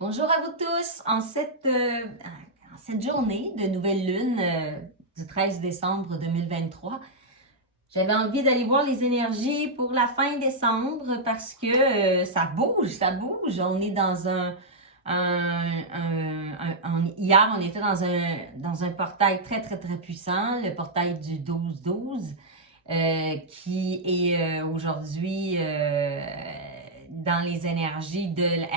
Bonjour à vous tous. En cette journée de nouvelle lune du 13 décembre 2023, j'avais envie d'aller voir les énergies pour la fin décembre parce que ça bouge, ça bouge. On est dans hier, on était dans un portail très, très, très puissant, le portail du 12-12, qui est aujourd'hui dans les énergies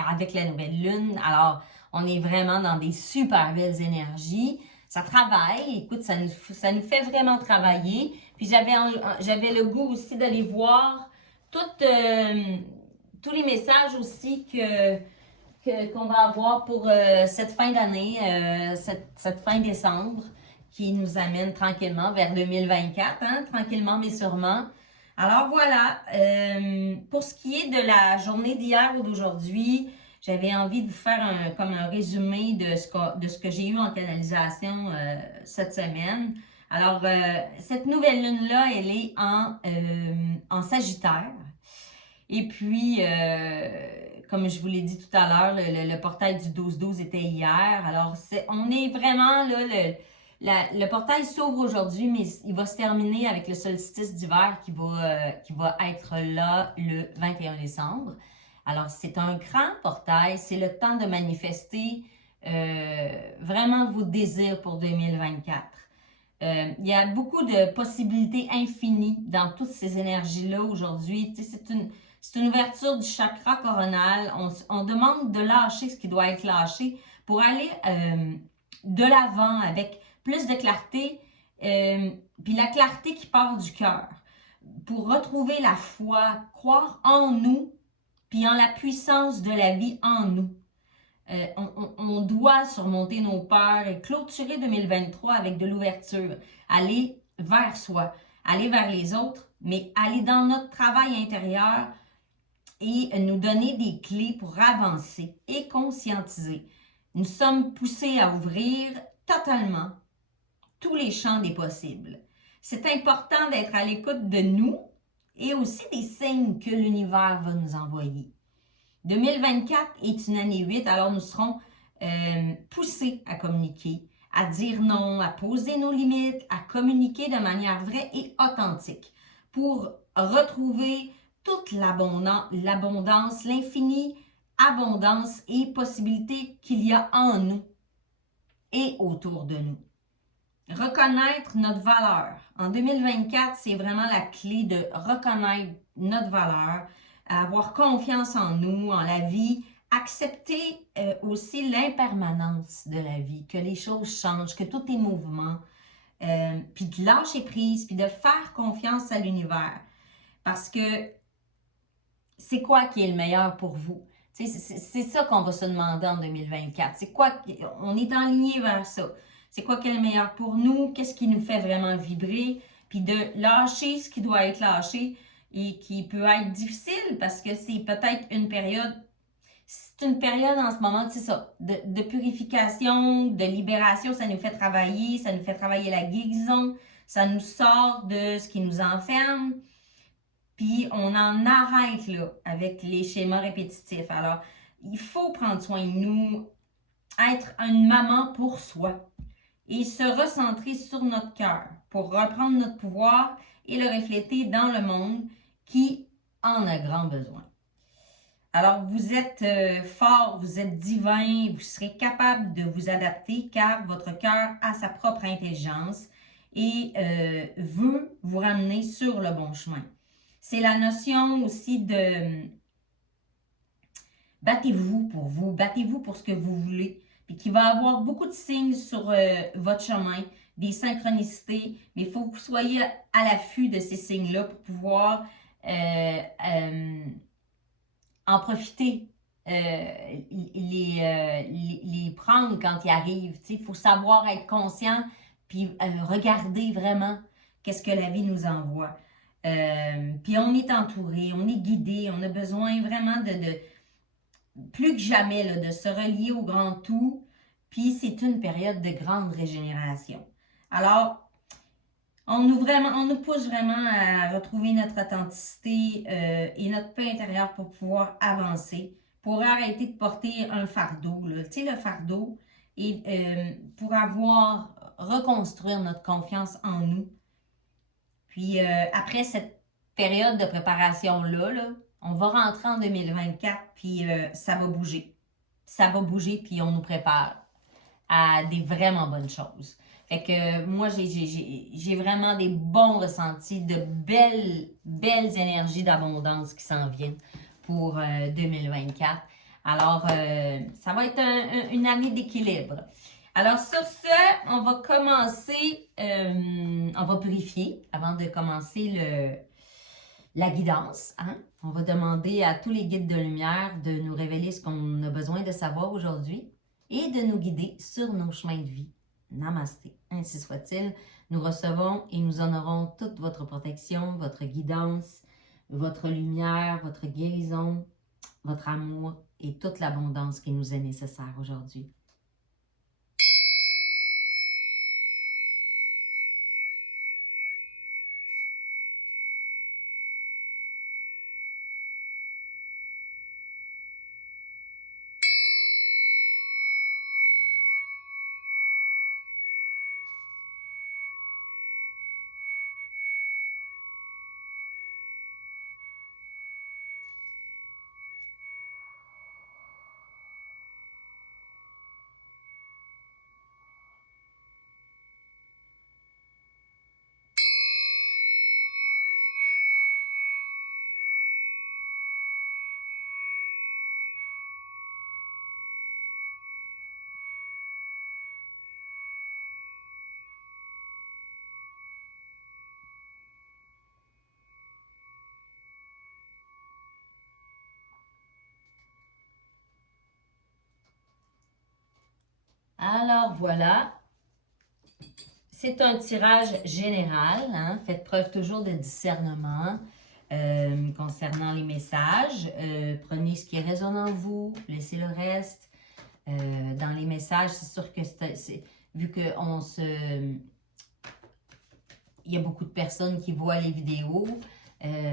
avec la nouvelle lune. Alors, on est vraiment dans des super belles énergies. Ça travaille, écoute, ça nous fait vraiment travailler. Puis j'avais le goût aussi d'aller voir tous les messages aussi qu'on va avoir pour cette fin d'année, cette fin décembre, qui nous amène tranquillement vers 2024, hein, tranquillement mais sûrement. Alors voilà, pour ce qui est de la journée d'hier ou d'aujourd'hui, j'avais envie de vous faire comme un résumé de ce que j'ai eu en canalisation cette semaine. Alors, cette nouvelle lune-là, elle est en Sagittaire. Et puis, comme je vous l'ai dit tout à l'heure, le portail du 12-12 était hier. Alors, on est vraiment là, le portail s'ouvre aujourd'hui, mais il va se terminer avec le solstice d'hiver qui va être là le 21 décembre. Alors, c'est un grand portail, c'est le temps de manifester vraiment vos désirs pour 2024. Il y a beaucoup de possibilités infinies dans toutes ces énergies-là aujourd'hui. Tu sais, c'est une ouverture du chakra coronal. On demande de lâcher ce qui doit être lâché pour aller de l'avant avec plus de clarté, puis la clarté qui part du cœur, pour retrouver la foi, croire en nous, puis en la puissance de la vie en nous. On doit surmonter nos peurs et clôturer 2023 avec de l'ouverture, aller vers soi, aller vers les autres, mais aller dans notre travail intérieur et nous donner des clés pour avancer et conscientiser. Nous sommes poussés à ouvrir totalement tous les champs des possibles. C'est important d'être à l'écoute de nous et aussi des signes que l'univers va nous envoyer. 2024 est une année 8, alors nous serons poussés à communiquer, à dire non, à poser nos limites, à communiquer de manière vraie et authentique pour retrouver toute l'abondance, l'infinie abondance et possibilité qu'il y a en nous et autour de nous. Reconnaître notre valeur. En 2024, c'est vraiment la clé de reconnaître notre valeur, avoir confiance en nous, en la vie, accepter aussi l'impermanence de la vie, que les choses changent, que tout est mouvement, puis de lâcher prise, puis de faire confiance à l'univers. Parce que c'est quoi qui est le meilleur pour vous? C'est ça qu'on va se demander en 2024. C'est quoi? On est enligné vers ça. C'est quoi qui est le meilleur pour nous? Qu'est-ce qui nous fait vraiment vibrer? Puis de lâcher ce qui doit être lâché et qui peut être difficile parce que c'est peut-être une période en ce moment, c'est ça, de purification, de libération. Ça nous fait travailler la guérison, ça nous sort de ce qui nous enferme. Puis on en arrête là avec les schémas répétitifs. Alors, il faut prendre soin de nous, être une maman pour soi et se recentrer sur notre cœur pour reprendre notre pouvoir et le refléter dans le monde qui en a grand besoin. Alors, vous êtes fort, vous êtes divin, vous serez capable de vous adapter car votre cœur a sa propre intelligence et veut vous ramener sur le bon chemin. C'est la notion aussi de battez-vous pour vous, battez-vous pour ce que vous voulez, puis qu'il va y avoir beaucoup de signes sur votre chemin, des synchronicités, mais il faut que vous soyez à l'affût de ces signes-là pour pouvoir en profiter, les prendre quand ils arrivent. Il faut savoir être conscient, puis regarder vraiment qu'est-ce que la vie nous envoie. Puis on est entouré, on est guidé, on a besoin vraiment de plus que jamais là, de se relier au grand tout. Puis c'est une période de grande régénération. Alors, on nous pousse vraiment à retrouver notre authenticité et notre paix intérieure pour pouvoir avancer. pour arrêter de porter un fardeau. Tu sais, le fardeau, et pour reconstruire notre confiance en nous. Puis après cette période de préparation-là, on va rentrer en 2024, puis ça va bouger. Ça va bouger, puis on nous prépare à des vraiment bonnes choses. Fait que moi, j'ai vraiment des bons ressentis, de belles énergies d'abondance qui s'en viennent pour 2024. Alors, ça va être une année d'équilibre. Alors, sur ce, on va commencer, on va purifier avant de commencer la guidance. Hein? On va demander à tous les guides de lumière de nous révéler ce qu'on a besoin de savoir aujourd'hui et de nous guider sur nos chemins de vie. Namasté. Ainsi soit-il. Nous recevons et nous honorons toute votre protection, votre guidance, votre lumière, votre guérison, votre amour et toute l'abondance qui nous est nécessaire aujourd'hui. Alors voilà, c'est un tirage général. Hein? Faites preuve toujours de discernement concernant les messages. Prenez ce qui résonne en vous, laissez le reste. Dans les messages, c'est sûr que vu qu'on se... Il y a beaucoup de personnes qui voient les vidéos.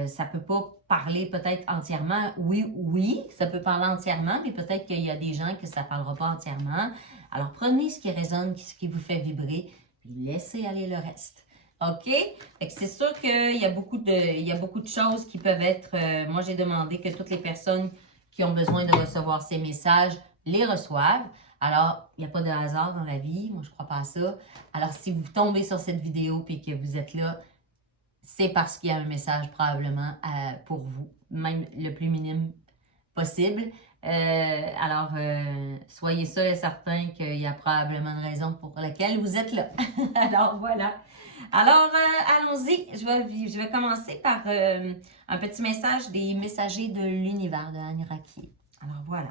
Ça ne peut pas parler peut-être entièrement. Oui, ça peut parler entièrement, mais peut-être qu'il y a des gens que ça ne parlera pas entièrement. Alors, prenez ce qui résonne, ce qui vous fait vibrer, puis laissez aller le reste. OK? C'est sûr qu'il y a beaucoup de choses qui peuvent être... moi, j'ai demandé que toutes les personnes qui ont besoin de recevoir ces messages les reçoivent. Alors, il n'y a pas de hasard dans la vie. Moi, je ne crois pas à ça. Alors, si vous tombez sur cette vidéo et que vous êtes là, c'est parce qu'il y a un message probablement pour vous, même le plus minime possible. Alors, soyez sûr et certain qu'il y a probablement une raison pour laquelle vous êtes là. Alors, voilà. Alors, allons-y. Je vais commencer par un petit message des messagers de l'univers de Anne Raquier. Alors, voilà.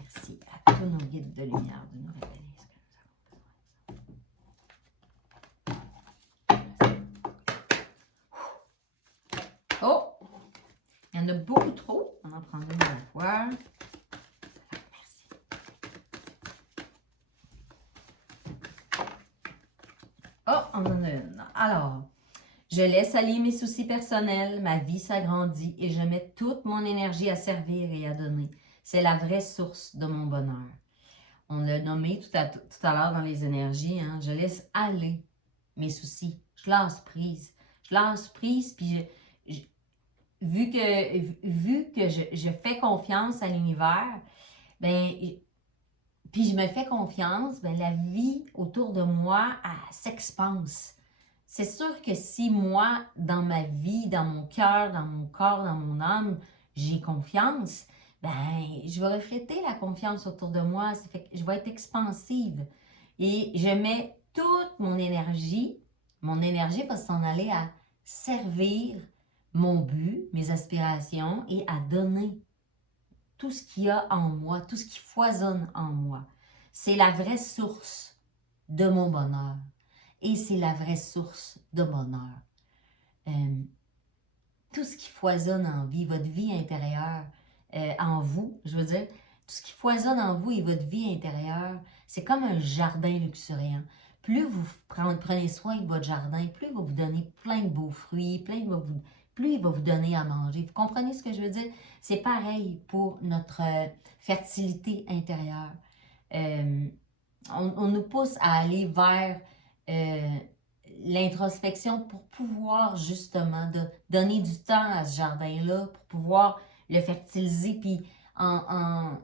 Merci à tous nos guides de lumière de nous révéler ce que nous avons besoin. Oh! Il y en a beaucoup trop. On en prend une à la fois. Merci. Oh, on en a une. Alors, je laisse aller mes soucis personnels, ma vie s'agrandit et je mets toute mon énergie à servir et à donner. C'est la vraie source de mon bonheur. On l'a nommé tout à l'heure dans les énergies. Hein? Je laisse aller mes soucis. Je lâche prise. Je lâche prise, puis vu que je fais confiance à l'univers, ben, puis je me fais confiance, ben, la vie autour de moi, elle s'expanse. C'est sûr que si moi, dans ma vie, dans mon cœur, dans mon corps, dans mon âme, j'ai confiance, ben, je vais refléter la confiance autour de moi. Ça fait que je vais être expansive. Et je mets toute mon énergie va s'en aller à servir mon but, mes aspirations et à donner tout ce qu'il y a en moi, tout ce qui foisonne en moi. C'est la vraie source de mon bonheur. Et c'est la vraie source de bonheur. Tout ce qui foisonne en vie, votre vie intérieure, en vous, je veux dire, tout ce qui foisonne en vous et votre vie intérieure, c'est comme un jardin luxuriant. Plus vous prenez soin de votre jardin, plus il va vous donner plein de beaux fruits, plein de plus il va vous donner à manger. Vous comprenez ce que je veux dire? C'est pareil pour notre fertilité intérieure. On nous pousse à aller vers l'introspection pour pouvoir justement donner du temps à ce jardin-là, pour pouvoir le fertiliser, puis en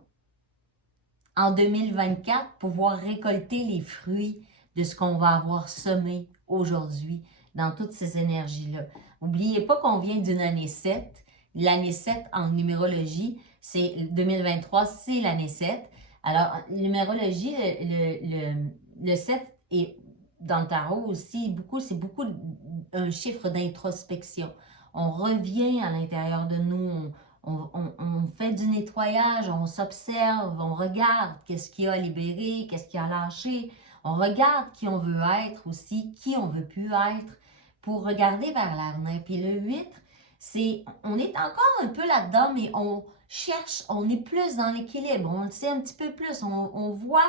2024, pouvoir récolter les fruits de ce qu'on va avoir semé aujourd'hui dans toutes ces énergies-là. N'oubliez pas qu'on vient d'une année 7. L'année 7 en numérologie, c'est 2023, c'est l'année 7. Alors, en numérologie, le 7 est dans le tarot aussi, c'est beaucoup un chiffre d'introspection. On revient à l'intérieur de nous, on fait du nettoyage, on s'observe, on regarde qu'est-ce qu'il y a à libérer, qu'est-ce qu'il y a à lâcher. On regarde qui on veut être aussi, qui on veut plus être, pour regarder vers l'avenir. Puis le 8, on est encore un peu là-dedans, mais on cherche, on est plus dans l'équilibre, on le sait un petit peu plus, on voit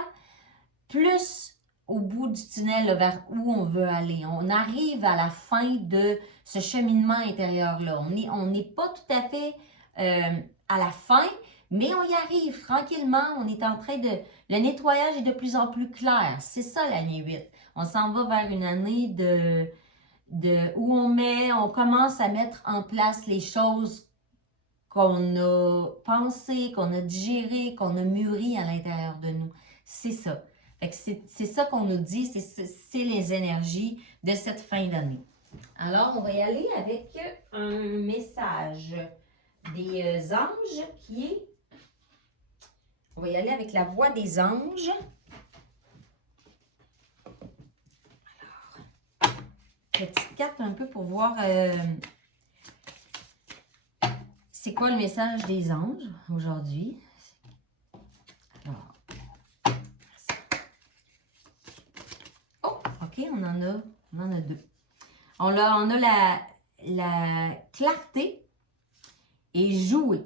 plus au bout du tunnel là, vers où on veut aller. On arrive à la fin de ce cheminement intérieur-là. On n'est pas tout à fait à la fin, mais on y arrive tranquillement. On est en train de... Le nettoyage est de plus en plus clair. C'est ça l'année 8. On s'en va vers une année où on commence à mettre en place les choses qu'on a pensées, qu'on a digérées, qu'on a mûries à l'intérieur de nous. C'est ça. C'est ça qu'on nous dit, c'est les énergies de cette fin d'année. Alors, on va y aller avec un message des anges qui est... On va y aller avec la voix des anges. Alors, petite carte un peu pour voir c'est quoi le message des anges aujourd'hui. Alors, oh, ok, on en a deux. On a la clarté et jouer.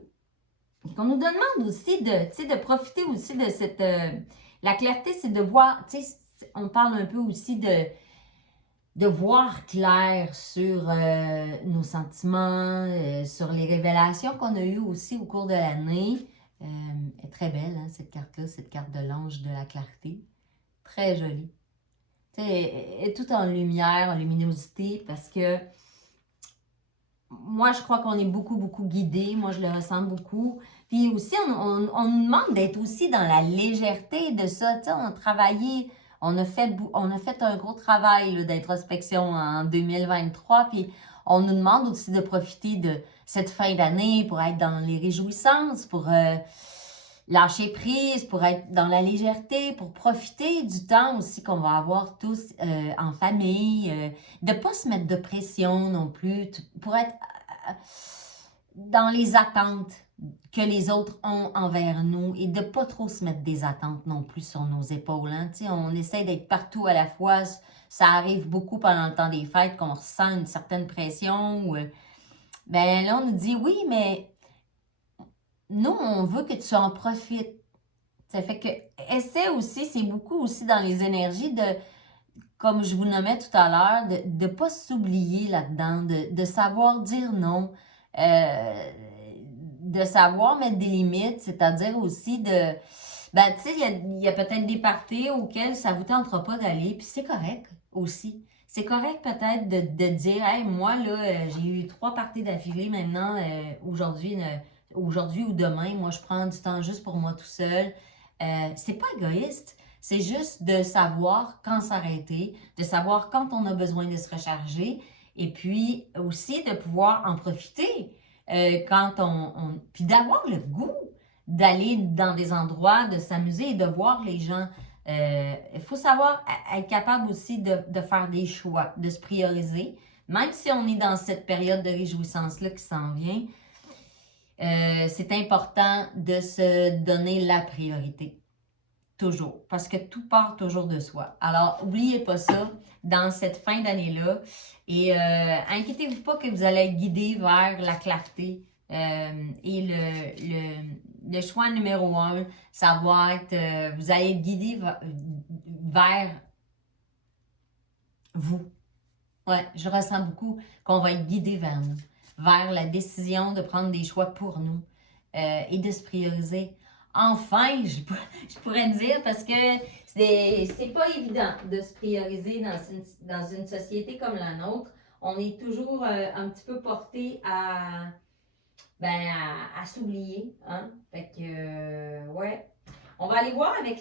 Donc, on nous demande aussi de profiter aussi de cette... la clarté, c'est de voir, on parle un peu aussi de voir clair sur nos sentiments, sur les révélations qu'on a eues aussi au cours de l'année. Elle est très belle, hein, cette carte-là, cette carte de l'ange de la clarté. Très jolie. Elle est toute en lumière, en luminosité, parce que moi, je crois qu'on est beaucoup, beaucoup guidé. Moi, je le ressens beaucoup. Puis aussi, on nous demande d'être aussi dans la légèreté de ça. Tu sais, on a travaillé, on a fait un gros travail d'introspection en 2023. Puis on nous demande aussi de profiter de cette fin d'année pour être dans les réjouissances, pour lâcher prise, pour être dans la légèreté, pour profiter du temps aussi qu'on va avoir tous en famille, de ne pas se mettre de pression non plus, pour être dans les attentes que les autres ont envers nous et de ne pas trop se mettre des attentes non plus sur nos épaules. Hein. On essaie d'être partout à la fois. Ça arrive beaucoup pendant le temps des fêtes qu'on ressent une certaine pression. Ben là, on nous dit oui, mais nous, on veut que tu en profites. Ça fait que, essaie aussi, c'est beaucoup aussi dans les énergies de, comme je vous nommais tout à l'heure, de ne pas s'oublier là-dedans, de savoir dire non, de savoir mettre des limites, c'est-à-dire aussi de, ben, tu sais, il y a peut-être des parties auxquelles ça ne vous tentera pas d'aller, puis c'est correct aussi. C'est correct peut-être de dire, hey, moi, là, j'ai eu 3 parties d'affilée maintenant, aujourd'hui ou demain, moi, je prends du temps juste pour moi tout seul. C'est pas égoïste, c'est juste de savoir quand s'arrêter, de savoir quand on a besoin de se recharger et puis aussi de pouvoir en profiter quand puis d'avoir le goût d'aller dans des endroits, de s'amuser et de voir les gens. Il faut savoir être capable aussi de faire des choix, de se prioriser, même si on est dans cette période de réjouissance-là qui s'en vient. C'est important de se donner la priorité. Toujours. Parce que tout part toujours de soi. Alors, n'oubliez pas ça dans cette fin d'année-là. Et inquiétez-vous pas que vous allez être guidé vers la clarté. Et le choix numéro 1, ça va être, vous allez être guidé vers vous. Ouais, je ressens beaucoup qu'on va être guidé vers nous. vers la décision de prendre des choix pour nous et de se prioriser. Enfin, je pourrais dire, parce que c'est pas évident de se prioriser dans une société comme la nôtre. On est toujours un petit peu porté à s'oublier. Hein? Fait que, ouais. On va aller voir avec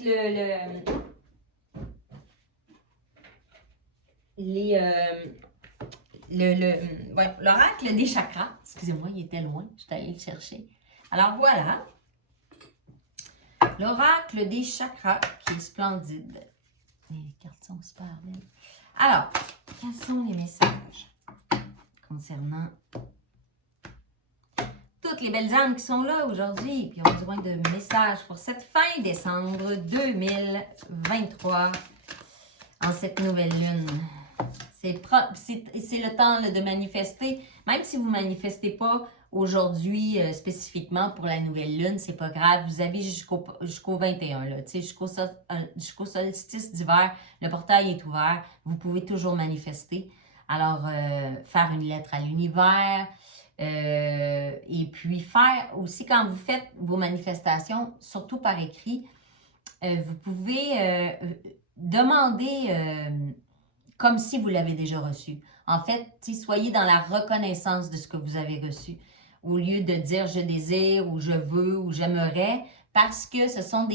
l'oracle des chakras. Excusez-moi, il était loin. Je suis allée le chercher. Alors voilà. L'oracle des chakras qui est splendide. Les cartes sont super belles. Alors, quels sont les messages concernant toutes les belles âmes qui sont là aujourd'hui, puis ont besoin de messages pour cette fin décembre 2023, en cette nouvelle lune. C'est le temps là, de manifester. Même si vous ne manifestez pas aujourd'hui spécifiquement pour la nouvelle lune, c'est pas grave. Vous avez jusqu'au 21, là, jusqu'au solstice d'hiver, le portail est ouvert. Vous pouvez toujours manifester. Alors, faire une lettre à l'univers. Et puis faire aussi, quand vous faites vos manifestations, surtout par écrit, vous pouvez demander comme si vous l'avez déjà reçu. En fait, soyez dans la reconnaissance de ce que vous avez reçu, au lieu de dire « je désire » ou « je veux » ou « j'aimerais », parce que ce sont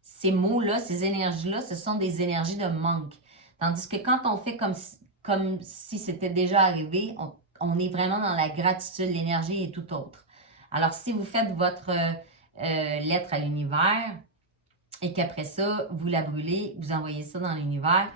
ces mots-là, ces énergies-là, ce sont des énergies de manque. Tandis que quand on fait comme si c'était déjà arrivé, on est vraiment dans la gratitude, l'énergie est tout autre. Alors, si vous faites votre lettre à l'univers et qu'après ça, vous la brûlez, vous envoyez ça dans l'univers,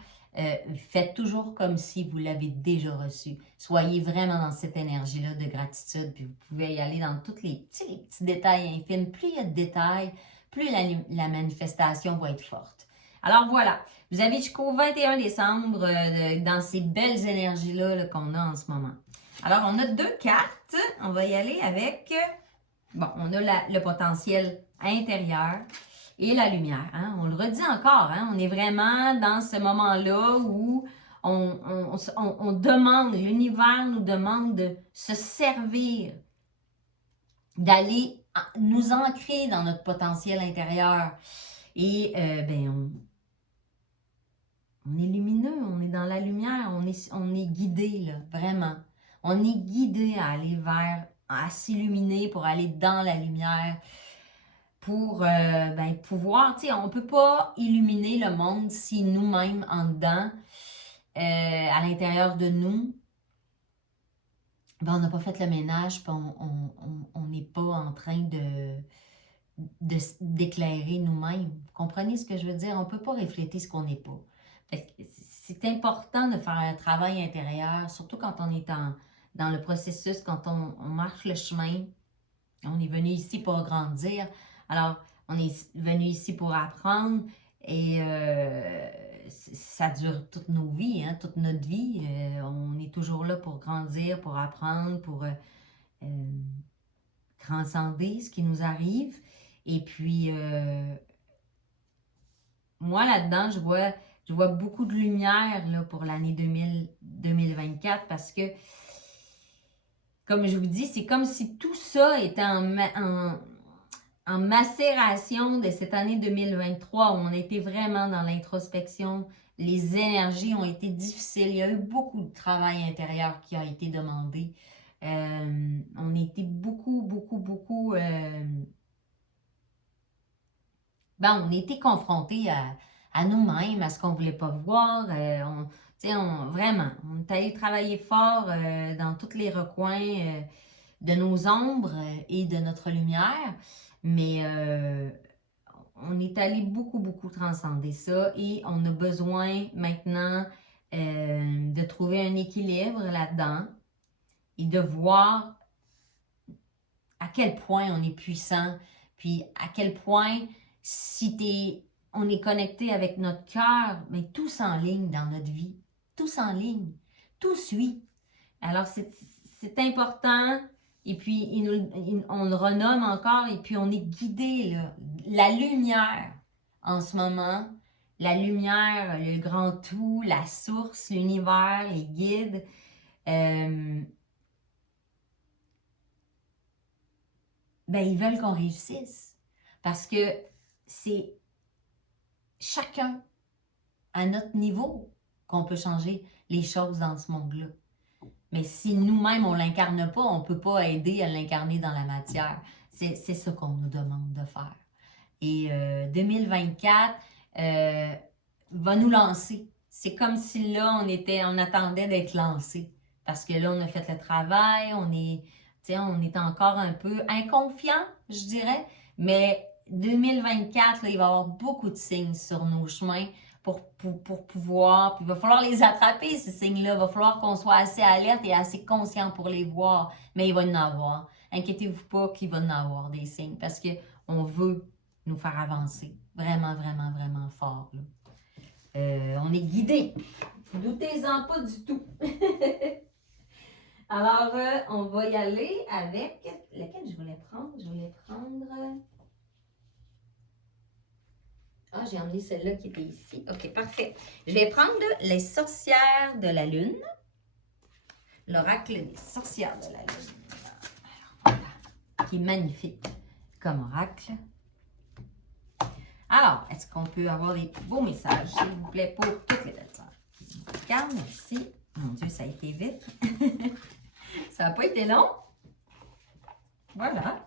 faites toujours comme si vous l'avez déjà reçu. Soyez vraiment dans cette énergie-là de gratitude, puis vous pouvez y aller dans tous les petits détails infimes. Plus il y a de détails, plus la manifestation va être forte. Alors voilà, vous avez jusqu'au 21 décembre dans ces belles énergies-là qu'on a en ce moment. Alors, on a deux cartes. On va y aller avec... Bon, on a le potentiel intérieur et la lumière. Hein? On le redit encore, hein? On est vraiment dans ce moment-là où on demande, l'univers nous demande de se servir, d'aller nous ancrer dans notre potentiel intérieur. Et on est lumineux, on est dans la lumière, on est guidé, là, vraiment. On est guidé à aller à s'illuminer pour aller dans la lumière, pour pouvoir, tu sais, on ne peut pas illuminer le monde si nous-mêmes, en dedans, à l'intérieur de nous, on n'a pas fait le ménage, puis on n'est pas en train d'éclairer nous-mêmes. Vous comprenez ce que je veux dire? On ne peut pas refléter ce qu'on n'est pas. C'est important de faire un travail intérieur, surtout quand on est dans le processus, quand on marche le chemin. On est venu ici pour grandir. Alors, on est venu ici pour apprendre et ça dure toute nos vies, hein, toute notre vie. On est toujours là pour grandir, pour apprendre, pour transcender ce qui nous arrive. Et puis, moi, là-dedans, je vois beaucoup de lumière là, pour l'année 2024 parce que, comme je vous dis, c'est comme si tout ça était en macération de cette année 2023 où on était vraiment dans l'introspection. Les énergies ont été difficiles. Il y a eu beaucoup de travail intérieur qui a été demandé. On était beaucoup... on était confrontés à nous-mêmes, à ce qu'on ne voulait pas voir. Vraiment, on est allé travailler fort dans tous les recoins de nos ombres et de notre lumière, mais on est allé beaucoup transcender ça et on a besoin maintenant de trouver un équilibre là-dedans et de voir à quel point on est puissant, puis à quel point si on est connecté avec notre cœur, mais tout s'enligne dans notre vie. Tout s'enligne. Tout suit. Alors, c'est important. Et puis, on le renomme encore. Et puis, on est guidé, là. La lumière, en ce moment. La lumière, le grand tout, la source, l'univers, les guides. ben ils veulent qu'on réussisse. Parce que c'est chacun à notre niveau qu'on peut changer les choses dans ce monde-là. Mais si nous-mêmes, on ne l'incarne pas, on ne peut pas aider à l'incarner dans la matière. C'est ça qu'on nous demande de faire. Et 2024 va nous lancer. C'est comme si là, on attendait d'être lancé. Parce que là, on a fait le travail, on est encore un peu inconfiant, je dirais. Mais 2024, là, il va y avoir beaucoup de signes sur nos chemins pour pouvoir. Puis il va falloir les attraper, ces signes-là. Il va falloir qu'on soit assez alerte et assez conscient pour les voir. Mais il va y en avoir. Inquiétez-vous pas qu'il va y en avoir des signes. Parce qu'on veut nous faire avancer. Vraiment, vraiment, vraiment fort. Là. On est guidés. Doutez-en pas du tout. Alors, on va y aller avec... Laquelle je voulais prendre? Je voulais prendre... Ah, j'ai emmené celle-là qui était ici. OK, parfait. Je vais prendre les sorcières de la lune. L'oracle des sorcières de la lune. Alors, voilà. Qui est magnifique comme oracle. Alors, est-ce qu'on peut avoir des beaux messages, s'il vous plaît, pour toutes les belles sœurs? Regarde, merci. Mon Dieu, ça a été vite. Ça n'a pas été long. Voilà.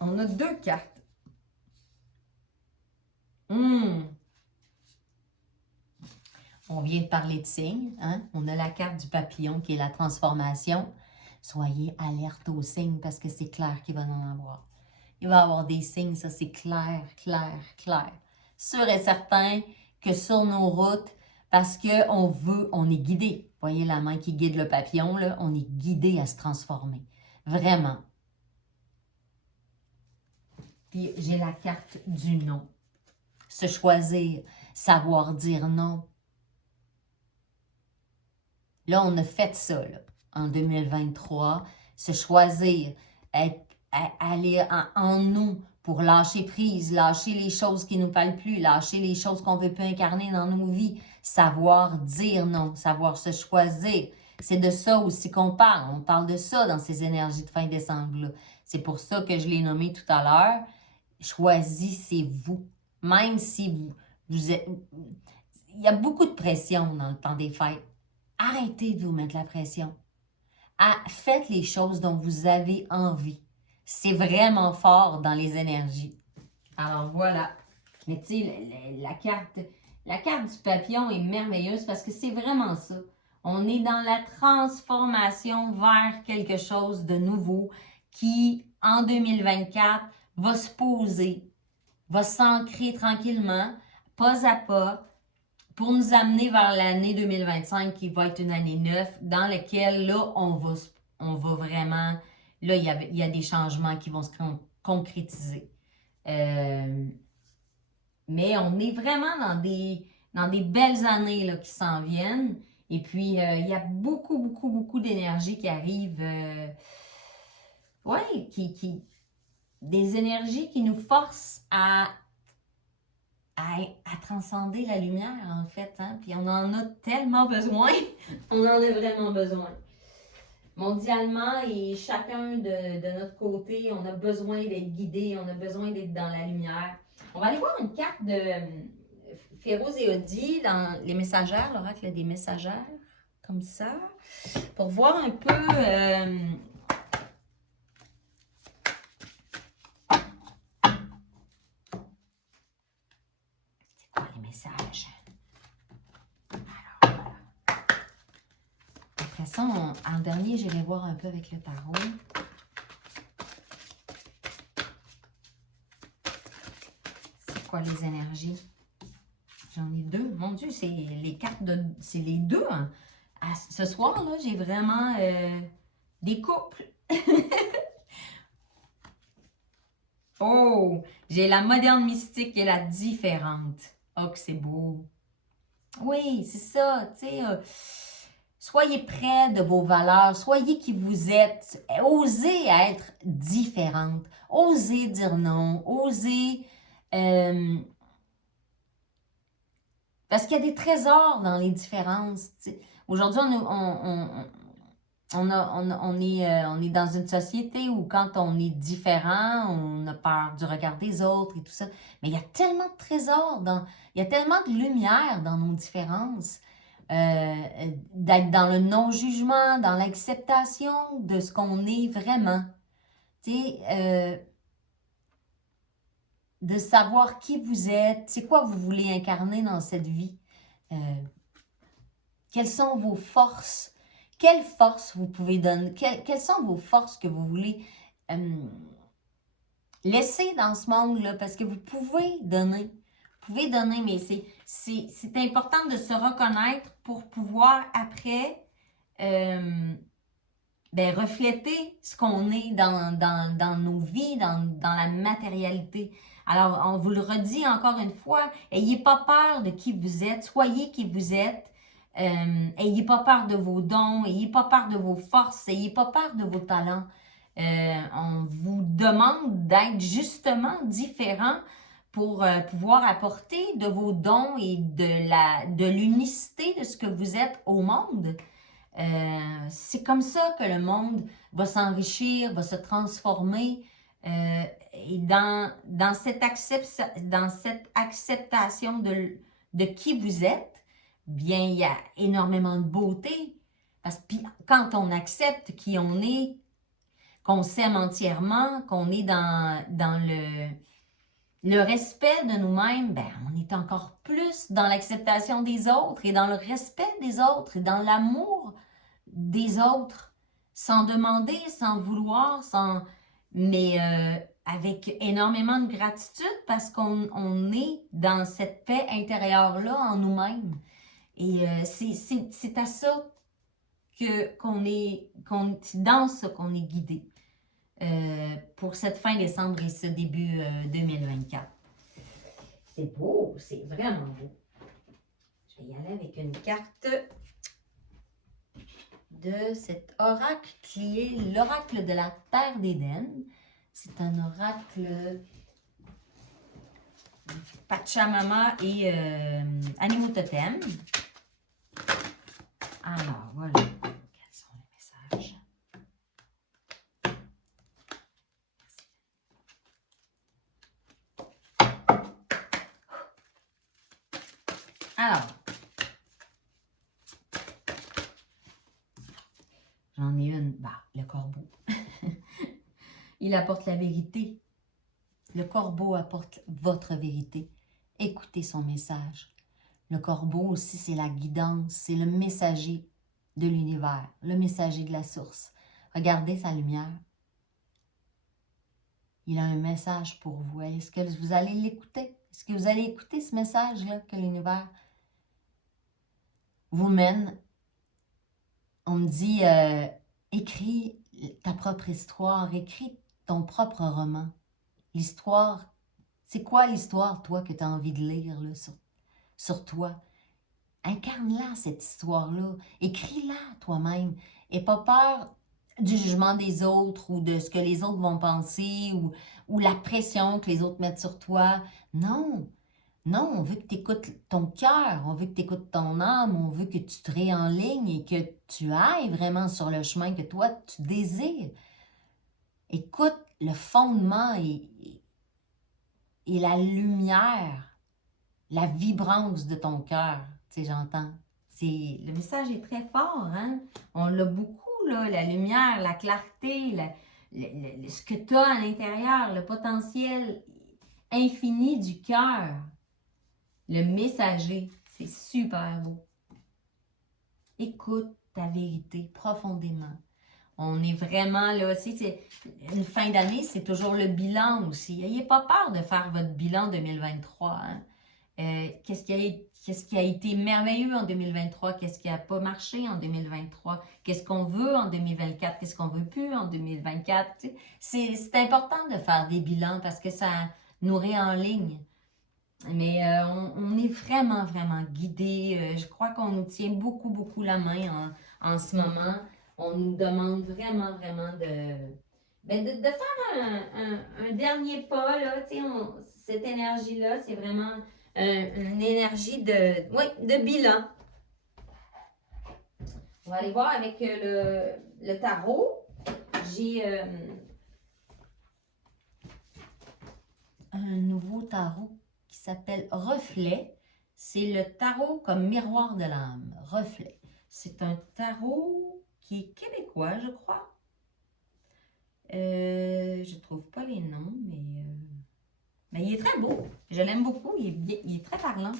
On a 2 cartes. On vient de parler de signes. Hein? On a la carte du papillon qui est la transformation. Soyez alerte aux signes parce que c'est clair qu'il va en avoir. Il va y avoir des signes, ça c'est clair, clair, clair. Sûr et certain que sur nos routes, parce on est guidé. Voyez la main qui guide le papillon, là, on est guidé à se transformer. Vraiment. Puis j'ai la carte du non. Se choisir, savoir dire non. Là, on a fait ça là, en 2023. Se choisir, aller en nous pour lâcher prise, lâcher les choses qui ne nous parlent plus, lâcher les choses qu'on ne veut plus incarner dans nos vies. Savoir dire non, savoir se choisir. C'est de ça aussi qu'on parle. On parle de ça dans ces énergies de fin décembre-là. C'est pour ça que je l'ai nommé tout à l'heure. Choisissez-vous. Même si vous êtes... Il y a beaucoup de pression dans le temps des fêtes. Arrêtez de vous mettre la pression. Faites les choses dont vous avez envie. C'est vraiment fort dans les énergies. Alors voilà. Mais tu sais, la carte du papillon est merveilleuse parce que c'est vraiment ça. On est dans la transformation vers quelque chose de nouveau qui, en 2024, va se poser, va s'ancrer tranquillement, pas à pas, pour nous amener vers l'année 2025 qui va être une année neuve dans laquelle, là, on va vraiment... Là, il y a des changements qui vont se concrétiser. Mais on est vraiment dans des belles années là, qui s'en viennent. Et puis, il y a beaucoup, beaucoup, beaucoup d'énergie qui arrive. Des énergies qui nous forcent à transcender la lumière, en fait. Hein? Puis on en a tellement besoin. On en a vraiment besoin. Mondialement et chacun de notre côté, on a besoin d'être guidé, on a besoin d'être dans la lumière. On va aller voir une carte de Féroz et Odie dans les messagères, l'oracle des messagères, comme ça, pour voir un peu... c'est quoi les messages? Alors, voilà. Après ça, en dernier, j'irai voir un peu avec le tarot. C'est quoi les énergies? J'en ai 2. Mon Dieu, c'est les cartes de... C'est les 2. Hein. Ce soir, là, j'ai vraiment des couples. Oh! J'ai la moderne mystique et la différente. Oh, que c'est beau. Oui, c'est ça, tu sais... soyez près de vos valeurs, soyez qui vous êtes, osez être différente, osez dire non, osez... parce qu'il y a des trésors dans les différences. Aujourd'hui, on est dans une société où quand on est différent, on a peur du regard des autres et tout ça. Mais il y a tellement de trésors, il y a tellement de lumière dans nos différences. D'être dans le non-jugement, dans l'acceptation de ce qu'on est vraiment. Tu sais, de savoir qui vous êtes, c'est quoi vous voulez incarner dans cette vie. Quelles sont vos forces? Quelles forces vous pouvez donner? Quelles sont vos forces que vous voulez laisser dans ce monde-là? Parce que vous pouvez donner. Vous pouvez donner, mais c'est important de se reconnaître pour pouvoir après refléter ce qu'on est dans nos vies, dans la matérialité. Alors, on vous le redit encore une fois, ayez pas peur de qui vous êtes, soyez qui vous êtes. Ayez pas peur de vos dons, ayez pas peur de vos forces, ayez pas peur de vos talents. On vous demande d'être justement différent pour pouvoir apporter de vos dons et de l'unicité de ce que vous êtes au monde. C'est comme ça que le monde va s'enrichir, va se transformer. Et dans cette acceptation de qui vous êtes, bien, il y a énormément de beauté. Parce que quand on accepte qui on est, qu'on s'aime entièrement, qu'on est dans le respect de nous-mêmes, ben, on est encore plus dans l'acceptation des autres et dans le respect des autres et dans l'amour des autres, sans demander, sans vouloir, mais avec énormément de gratitude parce qu'on est dans cette paix intérieure-là en nous-mêmes. Et c'est à ça dans ça qu'on est guidé pour cette fin décembre et ce début 2024. C'est beau, c'est vraiment beau. Je vais y aller avec une carte de cet oracle qui est l'oracle de la Terre d'Éden. C'est un oracle Pachamama et Animaux Totem. Alors, voilà. Quels sont les messages? Alors, j'en ai une. Le corbeau. Il apporte la vérité. Le corbeau apporte votre vérité. Écoutez son message. Le corbeau aussi, c'est la guidance, c'est le messager de l'univers, le messager de la source. Regardez sa lumière. Il a un message pour vous. Est-ce que vous allez l'écouter? Est-ce que vous allez écouter ce message-là que l'univers vous mène? On me dit, écris ta propre histoire, écris ton propre roman. L'histoire, c'est quoi l'histoire, toi, que tu as envie de lire là, sur toi? Incarne-la, cette histoire-là. Écris-la toi-même. N'aie pas peur du jugement des autres ou de ce que les autres vont penser ou la pression que les autres mettent sur toi. Non. Non, on veut que tu écoutes ton cœur, on veut que tu écoutes ton âme, on veut que tu te réenlignes et que tu ailles vraiment sur le chemin que toi, tu désires. Écoute le fondement et la lumière, la vibrance de ton cœur. Tu sais, j'entends. Le message est très fort, hein? On l'a beaucoup, là, la lumière, la clarté, ce que tu as à l'intérieur, le potentiel infini du cœur. Le messager, c'est super beau. Écoute ta vérité profondément. On est vraiment là, c'est une fin d'année, c'est toujours le bilan aussi. N'ayez pas peur de faire votre bilan 2023. Hein? Qu'est-ce qui a été merveilleux en 2023? Qu'est-ce qui n'a pas marché en 2023? Qu'est-ce qu'on veut en 2024? Qu'est-ce qu'on veut plus en 2024? C'est important de faire des bilans parce que ça nous réenligne. Mais on est vraiment, vraiment guidé. Je crois qu'on nous tient beaucoup, beaucoup la main en ce moment. On nous demande vraiment, vraiment de faire un dernier pas. Là, cette énergie-là, c'est vraiment une énergie de bilan. On va aller voir avec le tarot. J'ai un nouveau tarot qui s'appelle Reflet. C'est le tarot comme miroir de l'âme. Reflet. C'est un tarot qui est québécois, je crois. Je ne trouve pas les noms, mais il est très beau. Je l'aime beaucoup. Il est très parlant.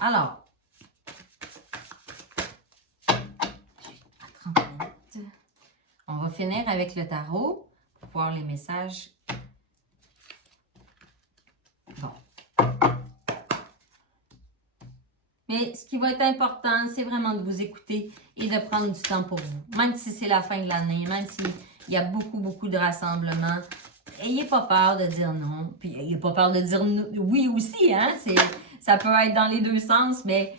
Alors, à 30 minutes. On va finir avec le tarot pour voir les messages. Bon. Mais ce qui va être important, c'est vraiment de vous écouter et de prendre du temps pour vous. Même si c'est la fin de l'année, même s'il y a beaucoup de rassemblements, n'ayez pas peur de dire non. Puis n'ayez pas peur de dire oui aussi, hein? Ça peut être dans les deux sens, mais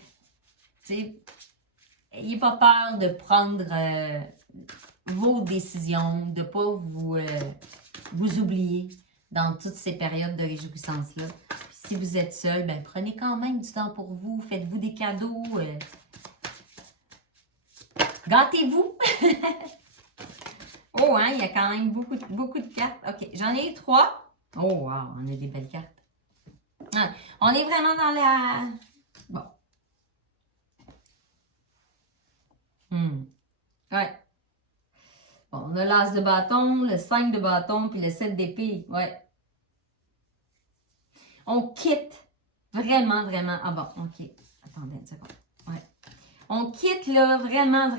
n'ayez pas peur de prendre vos décisions, de ne pas vous oublier dans toutes ces périodes de réjouissance-là. Si vous êtes seul, ben prenez quand même du temps pour vous. Faites-vous des cadeaux. Gâtez-vous. Oh, hein, il y a quand même beaucoup de cartes. OK, j'en ai 3. Oh, wow, on a des belles cartes. Ah, on est vraiment dans la... Bon. Ouais. Bon, on a l'as de bâton, le 5 de bâton, puis le 7 d'épée. Ouais. On quitte vraiment. Ah bon, OK. Attendez une seconde. Ouais. On quitte là vraiment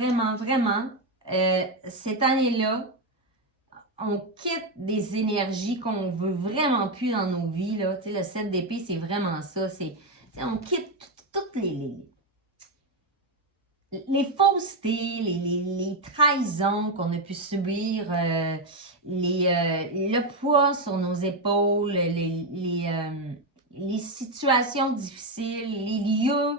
cette année-là. On quitte des énergies qu'on veut vraiment plus dans nos vies. Là. Tu sais, le 7 d'épée, c'est vraiment ça. On quitte toutes les faussetés, les trahisons qu'on a pu subir, le poids sur nos épaules, les situations difficiles, les lieux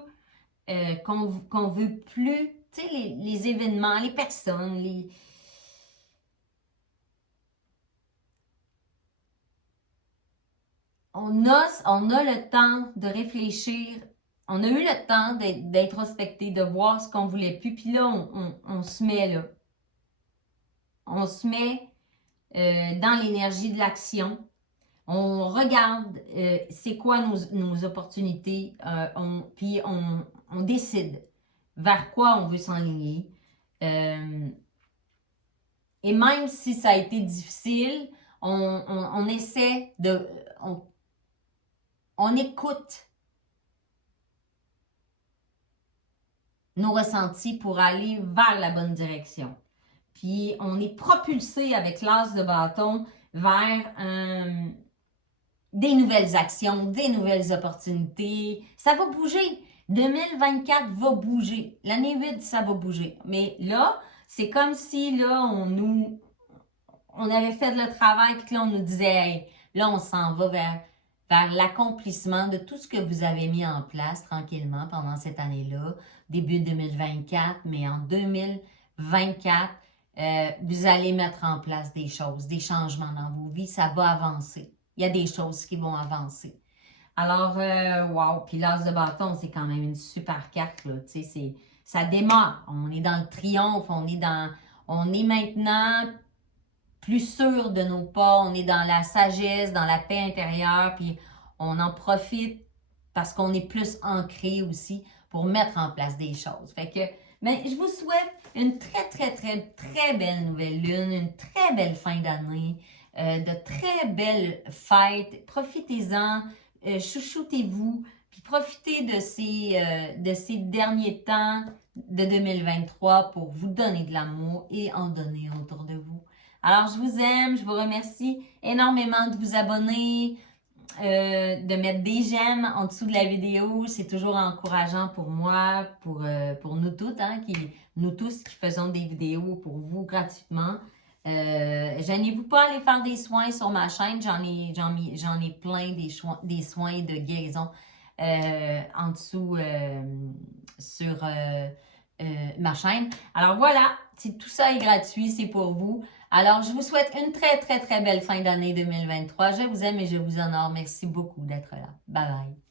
qu'on veut plus, tu sais, les événements, les personnes, on a le temps de réfléchir. On a eu le temps d'introspecter, de voir ce qu'on voulait plus. Puis là, on se met là. On se met dans l'énergie de l'action. On regarde c'est quoi nos opportunités. Puis on décide vers quoi on veut s'enligner. Et même si ça a été difficile, on essaie de... On écoute nos ressentis pour aller vers la bonne direction. Puis, on est propulsé avec l'as de bâton vers des nouvelles actions, des nouvelles opportunités. Ça va bouger. 2024 va bouger. L'année 8, ça va bouger. Mais là, c'est comme si là, on avait fait le travail, puis là, on nous disait, hey, là, on s'en va vers l'accomplissement de tout ce que vous avez mis en place tranquillement pendant cette année-là, début 2024, mais en 2024, vous allez mettre en place des choses, des changements dans vos vies, ça va avancer. Il y a des choses qui vont avancer. Alors, wow, puis l'as de bâton, c'est quand même une super carte, là, tu sais, ça démarre, on est dans le triomphe, on est maintenant plus sûr de nos pas, on est dans la sagesse, dans la paix intérieure, puis on en profite parce qu'on est plus ancré aussi pour mettre en place des choses. Fait que, mais je vous souhaite une très belle nouvelle lune, une très belle fin d'année, de très belles fêtes. Profitez-en, chouchoutez-vous, puis profitez de ces derniers temps de 2023 pour vous donner de l'amour et en donner autour de vous. Alors, je vous aime, je vous remercie énormément de vous abonner, de mettre des j'aime en dessous de la vidéo. C'est toujours encourageant pour moi, pour nous toutes, hein, nous tous qui faisons des vidéos pour vous gratuitement. Gênez-vous pas à aller faire des soins sur ma chaîne. J'en ai plein des soins de guérison en dessous sur ma chaîne. Alors voilà, tout ça est gratuit, c'est pour vous. Alors, je vous souhaite une très belle fin d'année 2023. Je vous aime et je vous honore. Merci beaucoup d'être là. Bye bye.